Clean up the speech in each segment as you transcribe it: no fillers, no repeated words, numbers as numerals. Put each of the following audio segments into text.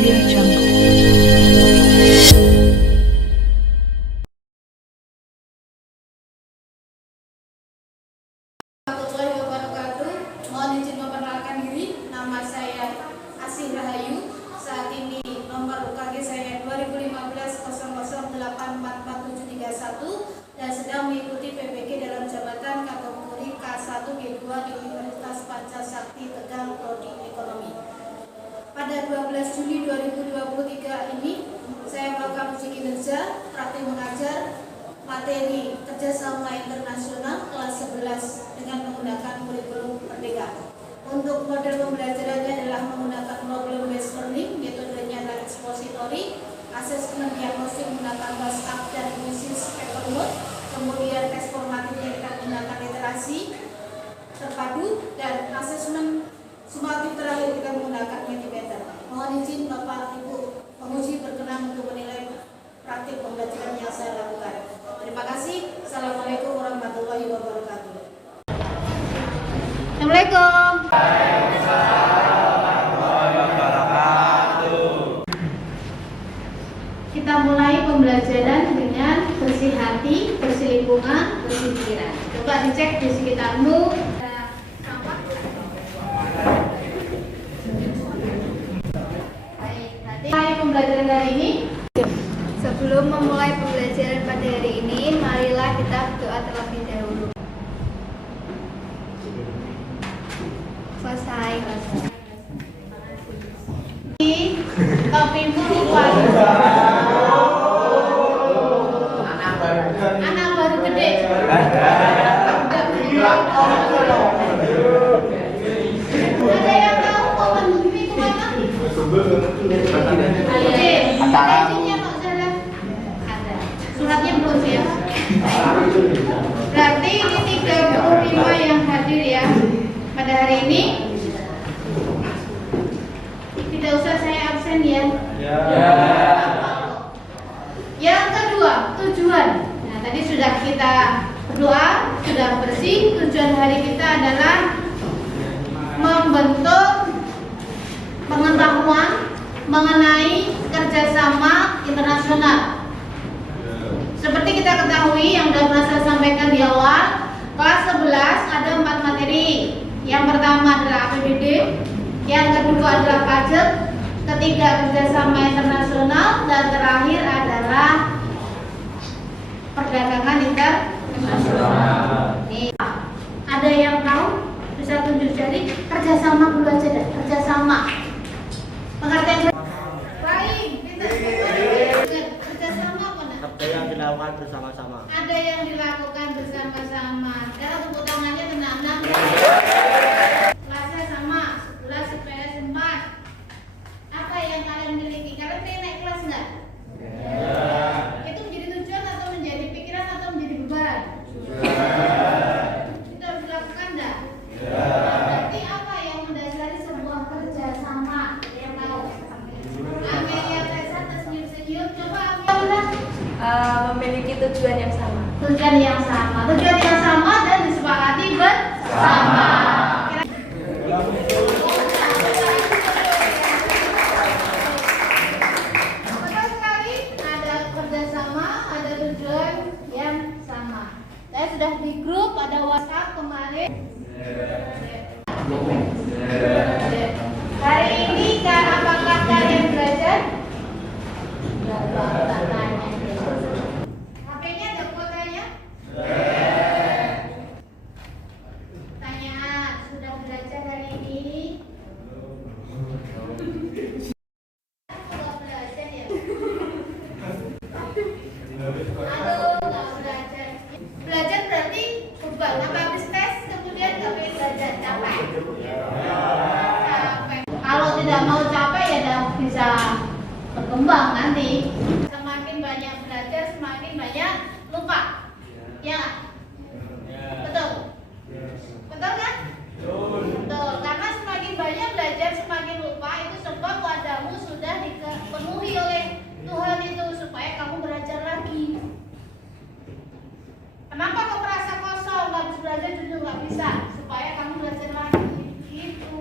Audio Jungle. Warahmatullahi wabarakatuh. Mohon izin memperkenalkan diri. Nama saya Asih Rahayu. Saat ini nomor UKG saya 2015-00844731 dan sedang mengikuti PPG dalam jabatan kategori K1 G2 di Universitas Pancasakti Tegal Prodi Ekonomi. Pada 12 Juli 2023 ini saya melakukan uji kinerja praktik mengajar materi kerjasama internasional kelas 11 dengan menggunakan kurikulum Merdeka. Untuk model pembelajarannya adalah menggunakan problem based learning, metodenya adalah expository, asesmen diagnostik menggunakan WhatsApp dan Quizzes paper note, kemudian tes formatifnya kita menggunakan literasi terpadu, dan asesmen sumatif terakhir kita menggunakan Mentimeter. Mohon izin Bapak Ibu penguji berkenan untuk menilai praktik pembelajaran yang saya lakukan. Terima kasih. Assalamualaikum warahmatullahi wabarakatuh. Assalamualaikum. Kita mulai pembelajaran dengan bersih hati, bersih lingkungan, bersih pikiran. Coba dicek di sekitarmu. Mulai pembelajaran hari ini. Sebelum memulai pembelajaran pada hari ini, marilah kita berdoa terlebih dahulu. Selesai. Topimu lupa. Anak baru gede. Ada yang tahu kapan ini kemana? Suratnya belum ya? Berarti ini 35 yang hadir ya pada hari ini. Tidak usah saya absen ya. Yang kedua, tujuan. Nah, tadi sudah kita berdoa, sudah bersih. Tujuan hari kita adalah membentuk pengetahuan mengenai kerjasama internasional. Seperti kita ketahui yang sudah pernah saya sampaikan di awal, kelas 11 ada 4 materi. Yang pertama adalah APBD, yang kedua adalah pajak, ketiga kerjasama internasional, dan terakhir adalah perdagangan internasional. Nih, ada yang tahu? Bisa tunjuk jari. Kerjasama dulu aja deh. Kerjasama. Pengertian baik. Kerjasama apa nak? Ada yang dilakukan bersama-sama. Ada yang dilakukan bersama-sama. Sekarang tepuk tangannya tenang-tenang. Kelasnya sama, 11 IPS 4. Apa yang kalian miliki? Kalian pengen naik kelas nggak? Itu menjadi tujuan atau menjadi pikiran atau menjadi beban? Itu harus dilakukan nggak? Berarti apa yang mendasari sebuah kerjasama? Yang tahu? Amelia Tessa tersenyum-senyum. Coba Amelia. Memiliki tujuan yang sama. Tujuan yang sama dan disepakati bersama. Betul sekali, ada kerjasama, ada tujuan yang sama. Saya sudah di grup, ada WhatsApp kemarin. Hari ini kan apakah kalian belajar? Tak tanya. HP-nya ada kuotanya? Tanya, sudah belajar hari ini? Sudah belajar ya? Halo, nggak belajar. Belajar berarti beban. Apa habis tes kemudian nggak pengen belajar? Capek? Capek. Kalau tidak mau capek ya dah bisa berkembang nanti. Semakin banyak belajar, semakin banyak lupa. Ya, betul. Betul kan? Betul. Karena semakin banyak belajar, semakin lupa. Itu sebab wadahmu sudah dipenuhi oleh Tuhan itu supaya kamu belajar lagi. Kenapa kau merasa kosong, nggak bisa belajar, justru nggak bisa? Supaya kamu belajar lagi. Gitu.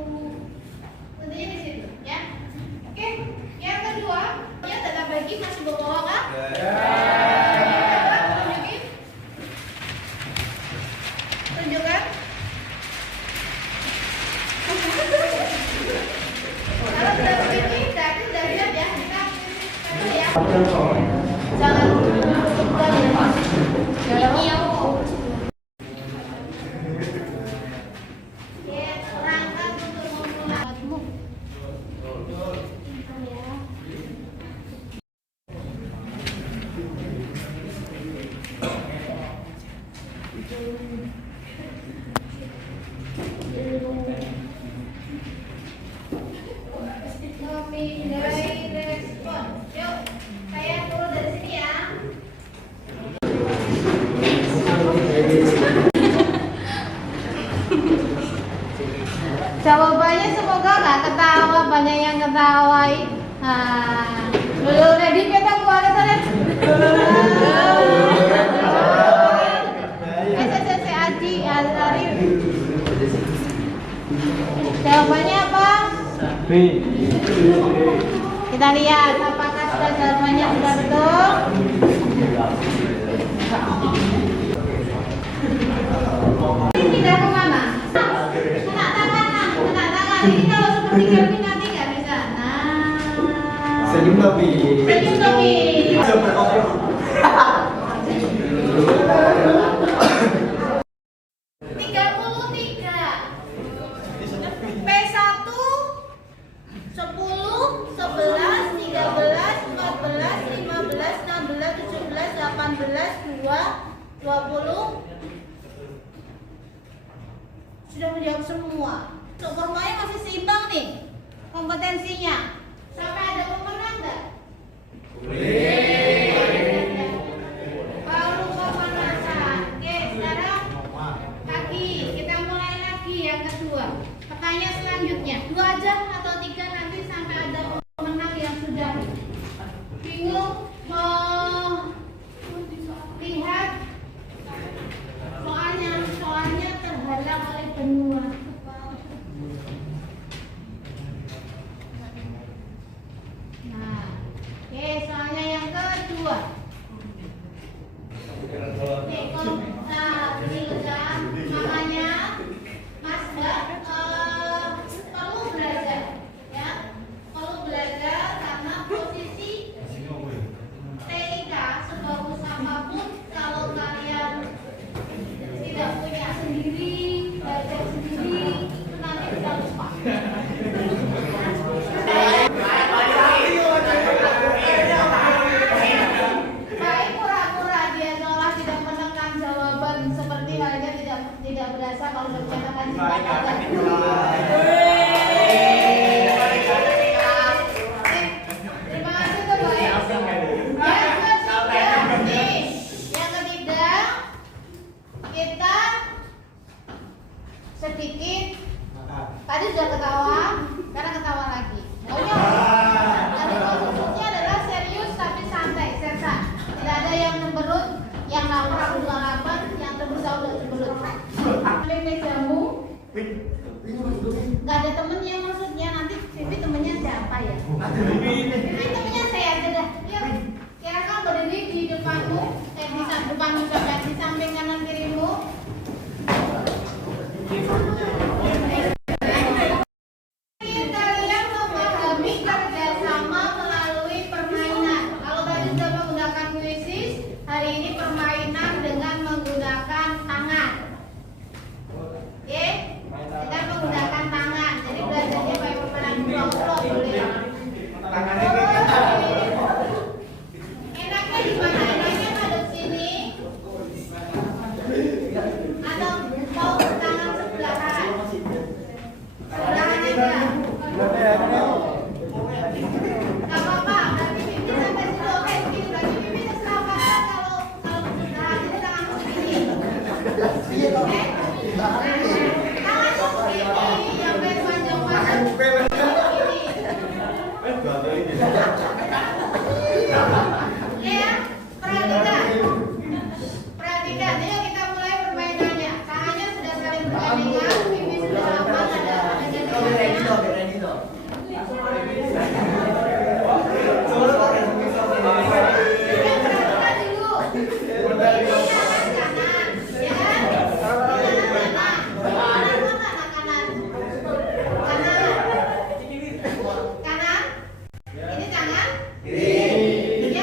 Intinya di situ, ya. Oke. Yang Jangan tutupkan ya. Perangkat untuk memulai. Memindai respon. Yuk, saya turun dari sini ya. Jawabannya semoga nggak ketawa, banyak yang ketawai. Nah, dulu ready kita keluar sana. Aji, Arif. Jawabannya apa? B. Kita lihat apakah sudah jawabannya sudah betul. Pindah ke mana? Kena tangan. Ini kalau seperti kami nanti nggak bisa. Nah. Senyum lebih. Senyum lebih. Sudah menjawab semua. Formanya masih seimbang nih kompetensinya. Sampai ada pemenang nggak? Baru pemanasan. Oke, sekarang kaki. Kita mulai lagi yang kedua. Pertanyaan selanjutnya 2 aja atau 3 nanti sampai ada pemenang yang sudah bingung mau lihat soalnya terhalang oleh benua. Nah, oke, soalnya yang kedua. Oke, ini kan makanya Mas perlu belajar, ya, perlu belajar karena posisi TIK sebagus apapun kalau kalian tidak punya sendiri, belajar sendiri, itu nanti bisa lupa. Baik pura-pura dia seolah tidak menekan jawaban seperti halnya tidak berasa kalau bercetakan sifat. Terima kasih tuh Baik. Yang ketiga kita sedikit tadi sudah ketawa, sekarang ketawa lagi. Tadi konsumsinya adalah serius tapi santai, serta. Tidak ada yang memberut, yang lapar 28, yang terbesar udah cemberut. Ambil mejamu. Gak ada temennya maksudnya, nanti Vivi temennya siapa ya? Vivi temennya saya aja dah. Yuk, kira-kira berdiri di depanmu, di depanmu sampai di samping kanan kirimu. Kalian memahami kerjasama melalui permainan. Kalau tadi sudah menggunakan kuisis, hari ini permainan dengan menggunakan tangan. Oke? Kita menggunakan tangan. Jadi belajarnya pakai permainan pulau-pulau boleh. Enaknya di mana? Enaknya hadap sini. Atau mau tangan sebelahan? Sebelahan aja. Gak apa-apa, berarti Bibi sampai situ. Oke, begini berarti Bibi terserah kalian kalau sebelahan ini tanganmu segini. Oke? Tanganmu segini, yang panjang-panjang segini. Ya, perhatikan. Ayo kita mulai permainannya. Tangannya sudah saling bergandengan. Bibi sudah hafal ada gandengannya. Perhatikan dulu. Ini kanan, ya kan? Kanan. Kanan. Ini tangan. Kiri.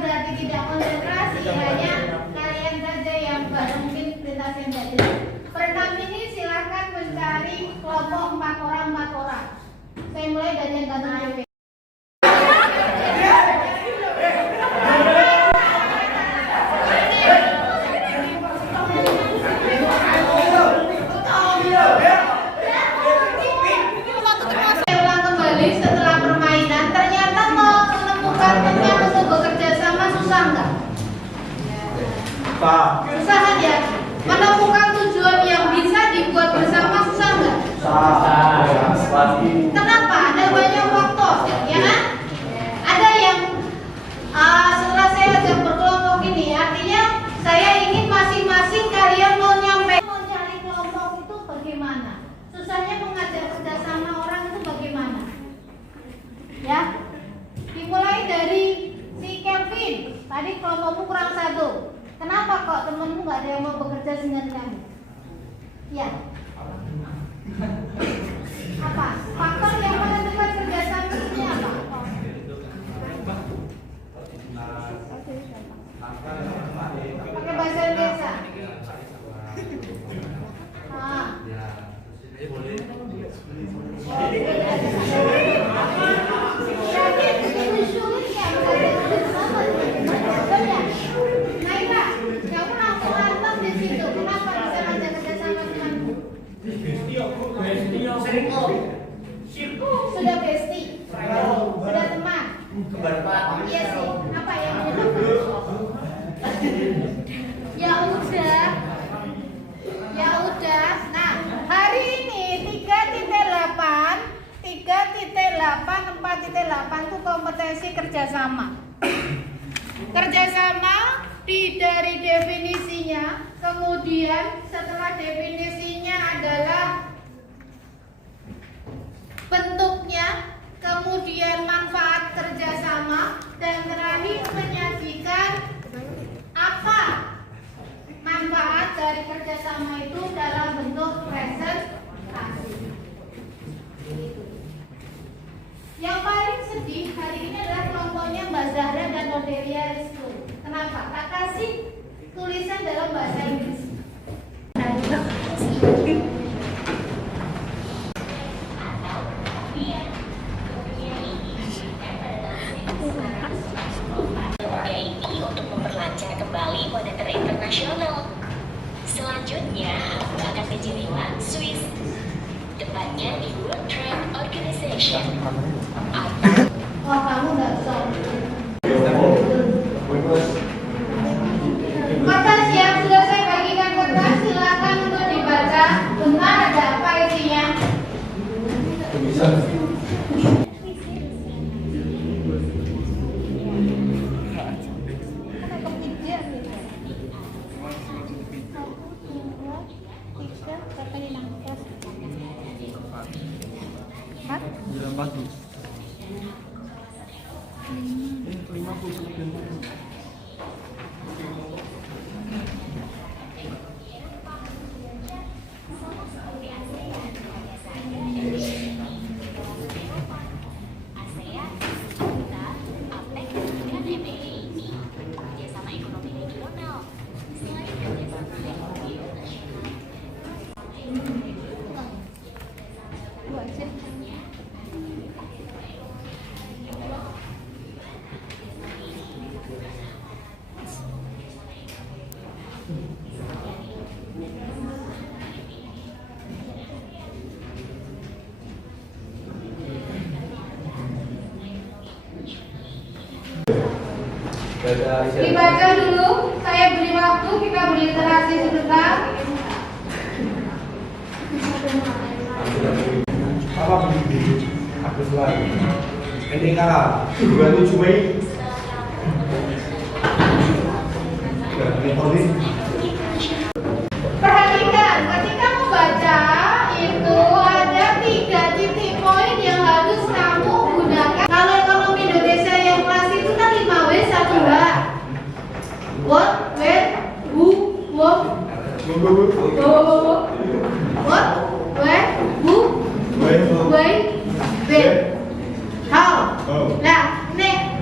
berarti tidak konsentrasi, hanya kalian saja yang baru mungkin perintah yang tidak jelas. Perenam ini silakan mencari kelompok 4 orang. Saya mulai dari yang ganteng DP. Saya ulang kembali setelah permainan, ternyata mau menemukan teman untuk bekerja sama susah nggak? Susah ya. Menemukan tujuan yang bisa dibuat bersama susah nggak? Kenapa? Ada banyak faktor, ya kan? Ada yang setelah saya ajak berkelompok ini, artinya saya ingin masing-masing kalian mau cari kelompok itu bagaimana? Susahnya mengajak kerjasama orang itu bagaimana? Ya, dimulai dari si Kelvin. Tadi kelompokmu kurang 1. Kenapa kok temenmu nggak ada yang mau bekerja dengan kamu? Ya. Apa? Faktor yang menentukan kerjasama ini apa? Pakai bahasa Indonesia. Sudah bestie, sudah teman. Iya sih. Apa yang menyebabkan? Ya udah. Nah, hari ini 3.8, 4.8 itu kompetensi kerjasama. Kerjasama dari definisinya, kemudian setelah definisinya adalah bentuknya, kemudian manfaat kerjasama, dan terakhir menyajikan apa manfaat dari kerjasama itu dalam bentuk presentasi. Yang paling sedih hari ini adalah kelompoknya Mbak Zahra dan Odelia Rizko. Kenapa? Tak kasih tulisan dalam bahasa Inggris. Untuk memperlancar kembali moneter internasional. Selanjutnya, aku akan ke Jenewa, Swiss. Tepatnya di World Trade Organization. Wah, kamu nggak bisa. Kertas yang sudah saya bagikan kertas, silakan untuk dibaca. Benar ada apa isinya? Dibaca dulu, saya beri waktu, kita berinteraksi sebentar. Apa begitu? Aku selalu. NDK 27 Mei. Perhatikan, ketika membaca itu ada 3 titik poin yang harus kamu gunakan. Kalau ekonomi Indonesia yang kelas itu kan 5W 1H. What, where, who, what, what, where, who, why, when, how. Nah, nih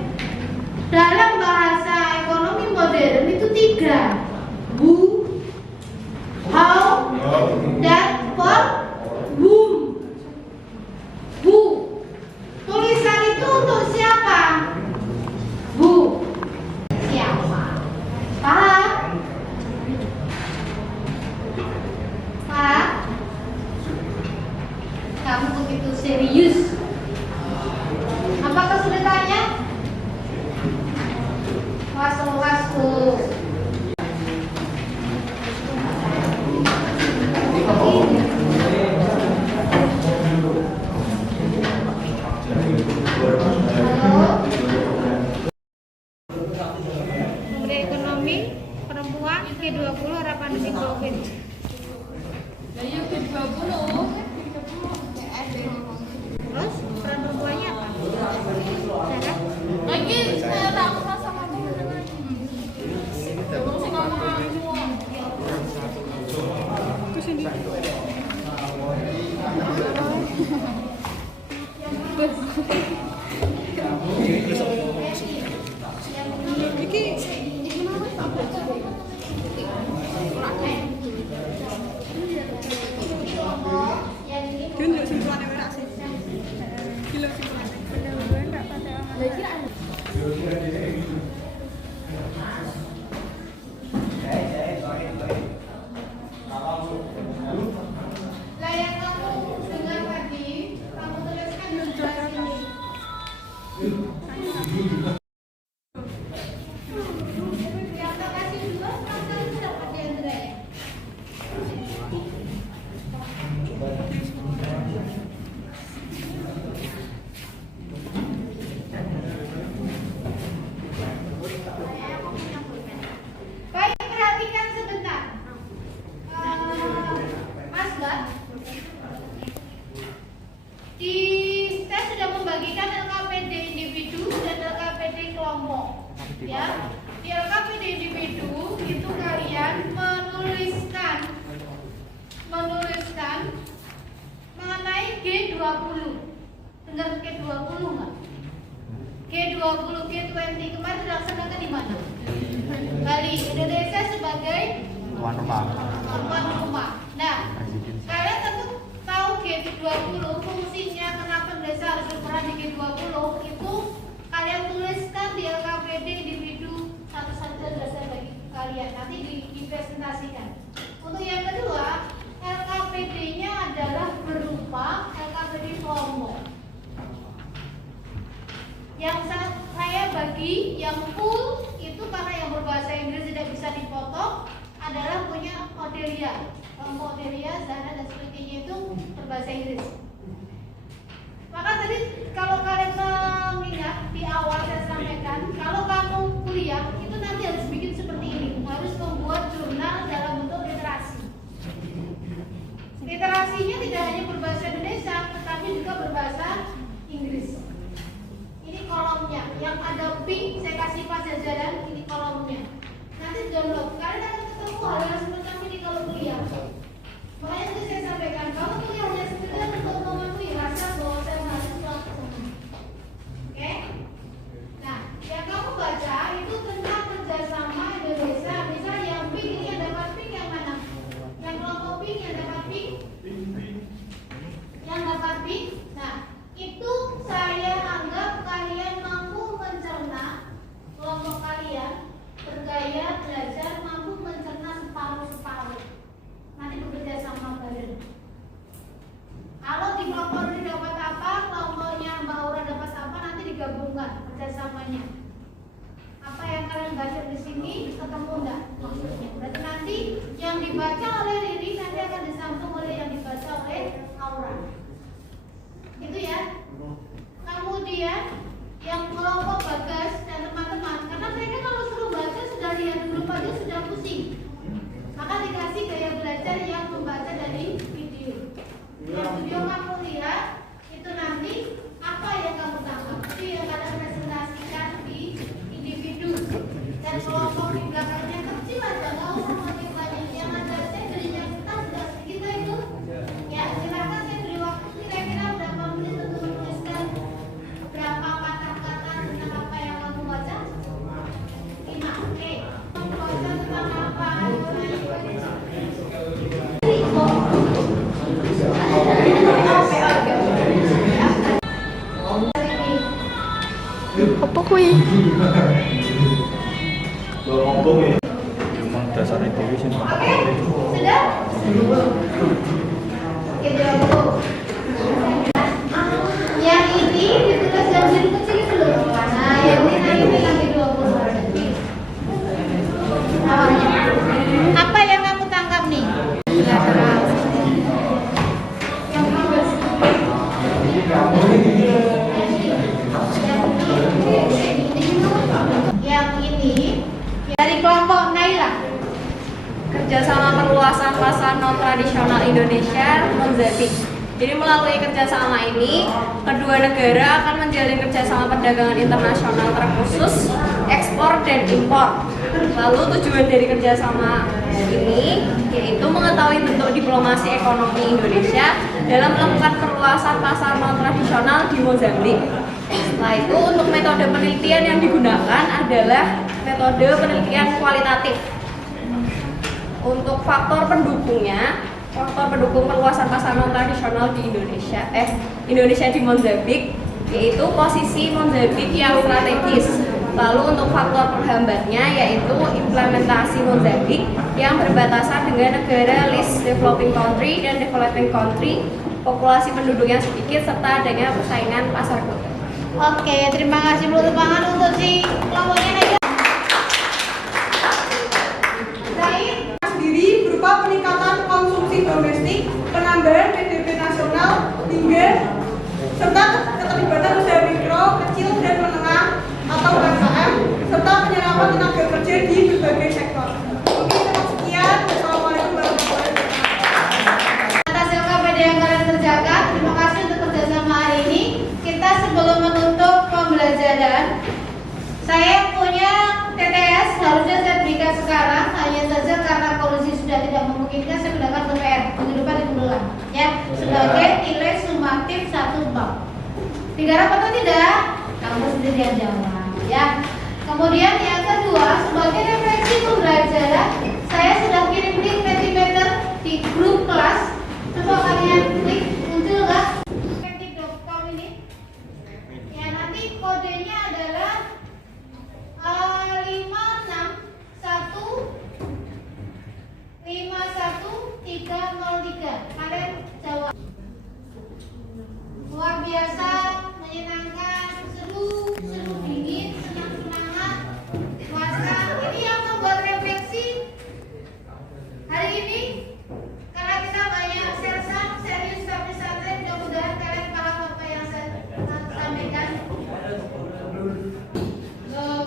dalam bahasa 3. Who, how, dan for whom. Who. Tulisan itu untuk siapa? Who. Siapa? Paham? Paham? Kamu begitu serius. Apa kesulitannya? Wasku. Pemuda ekonomi perempuan G20 era pandemi Covid. Terus peran perempuannya apa? Cara? Lagi saya aku rasa kamu Lah yang kamu dengar tadi, kamu tuliskan di yang tak kasih dua, kamu dapat di Andre. Baik, perhatikan sebentar. Mas Gak, saya sudah membagikan LKPD individu dan LKPD kelompok. Ya, di LKPD individu itu kalian menuliskan mengenai G20. Dengar G20 nggak? G20, G20 kemarin dilaksanakan di mana? Bali. Indonesia sebagai Tuan rumah. tuan rumah. Nah, kalian tentu tahu G20 fungsinya kenapa Indonesia harus berperan di G20 itu kalian tuliskan di LKPD individu satu-satu dasar bagi kalian nanti dipresentasikan. Untuk yang kedua, LKPD-nya adalah berupa LKPD kelompok. Yang saya bagi yang full itu karena yang berbahasa Inggris tidak bisa dipoto adalah punya Odelia. Kelompok Odelia, Zana dan sebagainya itu berbahasa Inggris. Maka tadi kalau kalian mengingat di awal saya sampaikan, kalau kamu kuliah itu nanti harus bikin seperti ini, harus membuat jurnal dalam bentuk literasi. Literasinya tidak hanya berbahasa Indonesia, tetapi juga berbahasa Inggris. Ini kolomnya, yang ada pink saya kasih pajajaran, ini kolomnya. Nanti download, kalian akan ketemu hal-hal semacam ini kalau kuliah. Makanya tadi saya sampaikan, kalau kuliah hanya sekedar untuk mengakui rasa bahwa saya mahasiswa. Oke? Nah, yang kamu baca itu tentang kerjasama Indonesia. Misalnya yang pink ini yang dapat pink yang mana? Yang kelompok pink yang dapat pink? Yang dapat pink? Nah, itu saya anggap kalian mampu mencerna kelompok kalian bergaya belajar mampu mencerna separuh-separuh. Nanti bekerja sama bareng. Kalau di kelompok ini dapat apa, kelompoknya Mbak Aura dapat apa, nanti digabungkan kerjasamanya. Apa yang kalian baca di sini ketemu enggak maksudnya? Berarti nanti yang dibaca oleh Riri nanti akan disambung oleh yang dibaca oleh Aura. Itu ya. Kemudian yang kelompok Bagas dan teman-teman, karena mereka kalau suruh baca sudah lihat dulu aja sudah pusing. Maka dikasih gaya belajar yang membaca dari video. Yang video kamu lihat itu nanti apa yang kamu tangkap, itu yang kalian presentasikan di individu dan kelompok di belakangnya kecil aja, nggak usah makin banyak. Yang ada saya berinya kita sudah sedikit itu. Ya silakan saya beri waktu kira-kira berapa menit untuk menuliskan berapa patah kata tentang apa yang kamu baca. 5. Oke. Membaca Lo ngomong ya. Emang dasar itu sih. Oke, sudah? Oke, 20. Yang ini ditulis yang kecil dulu. Nah, yang ini lagi 20. Apa yang kamu tangkap nih? Yang ini dari kelompok Naila. Kerjasama perluasan pasar non tradisional Indonesia Mozambik. Jadi melalui kerjasama ini, kedua negara akan menjalin kerjasama perdagangan internasional terkhusus ekspor dan impor. Lalu tujuan dari kerjasama ini yaitu mengetahui bentuk diplomasi ekonomi Indonesia dalam melakukan perluasan pasar non tradisional di Mozambik. Setelah itu, untuk metode penelitian yang digunakan adalah metode penelitian kualitatif. Untuk faktor pendukungnya, faktor pendukung perluasan pasar non tradisional di Indonesia di Mozambik, yaitu posisi Mozambik yang strategis. Lalu untuk faktor penghambatnya yaitu implementasi Mozambik yang berbatasan dengan negara least developing country dan developing country, populasi penduduk yang sedikit serta adanya persaingan pasar global. Oke, terima kasih. Tepuk tangan untuk si kelompoknya Naila. Sendiri berupa peningkatan konsumsi domestik, penambahan PDB nasional, hingga serta keterlibatan usaha mikro, kecil dan menengah atau UMKM, serta penyerapan tenaga kerja di berbagai sektor. Oke, cukup sekian. Wassalamualaikum warahmatullahi wabarakatuh. Atas LKPD yang kalian kerjakan, terima kasih untuk kerjasama hari ini. Kita sebelum menutup pembelajaran, saya punya TTS, harusnya saya berikan sekarang, hanya saja karena kondisi sudah tidak memungkinkan, saya gunakan PR, kehidupan di bulan, ya, sebagai nilai sumatif 1 bab. Digarap atau tidak? Kamu sendiri yang jawab, ya. Kemudian yang kedua, sebagai referensi pembelajaran, saya sudah kirim link Mentimeter di grup kelas. Coba kalian klik, muncul nggak? Menti.com ini. Ya, nanti kodenya adalah 56151 Kalian jawab. Luar biasa, menyenangkan, seru dingin, senang-senangan, puasa. Ini yang membuat refleksi hari ini. Karena kita banyak sersan, serius tapi santai. Mudah-mudahan kalian paham apa yang saya sampaikan.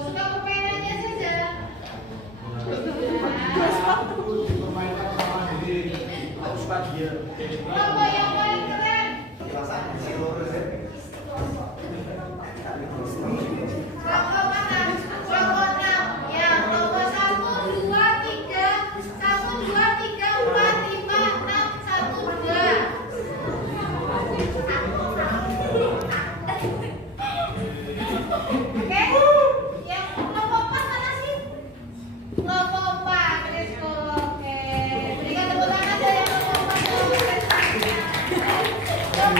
Suka permainannya saja. Kelompok yang paling keren. Kelompok mana? Kelompok 6. Ya, kelompok 1, 2, 3, 1, 2, 3, 4, 5, 6, 1, 2. Oke? Yang kelompok 4 mana sih? Kelompok 4. Oke. Berikan tepuk tangan dari yang kelompok 4. Kelompok 5.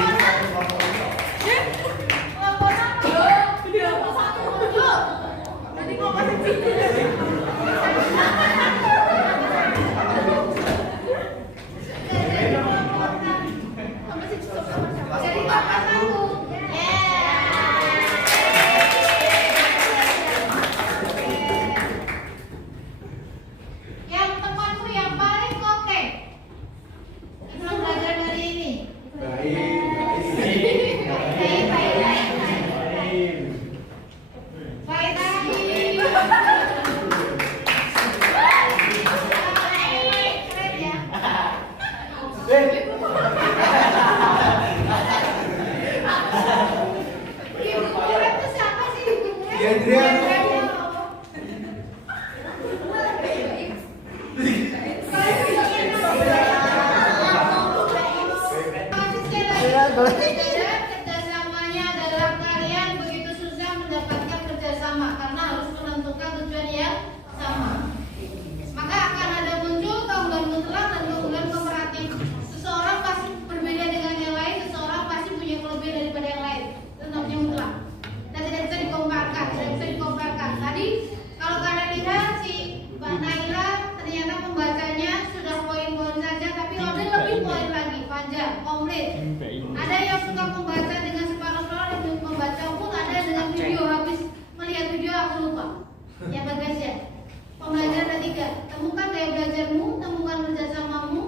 temukan gaya belajarmu, temukan kerjasamamu.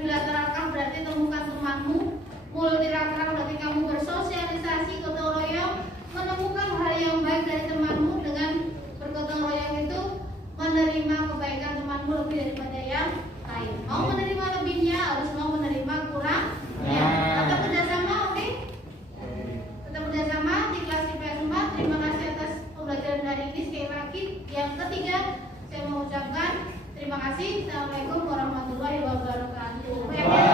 Bilateralkan berarti temukan temanmu. Multilateral berarti kamu bersosialisasi, gotong royong, menemukan hal yang baik dari temanmu. Dengan bergotong royong itu menerima kebaikan temanmu lebih daripada yang lain. Mau menerima lebihnya, harus mau menerima kurangnya. Tetap kerjasama, oke? Tetap kerjasama di kelas IPS 4. Terima kasih atas pembelajaran hari ini. Sekali lagi, yang ketiga saya mengucapkan terima kasih. Assalamualaikum warahmatullahi wabarakatuh.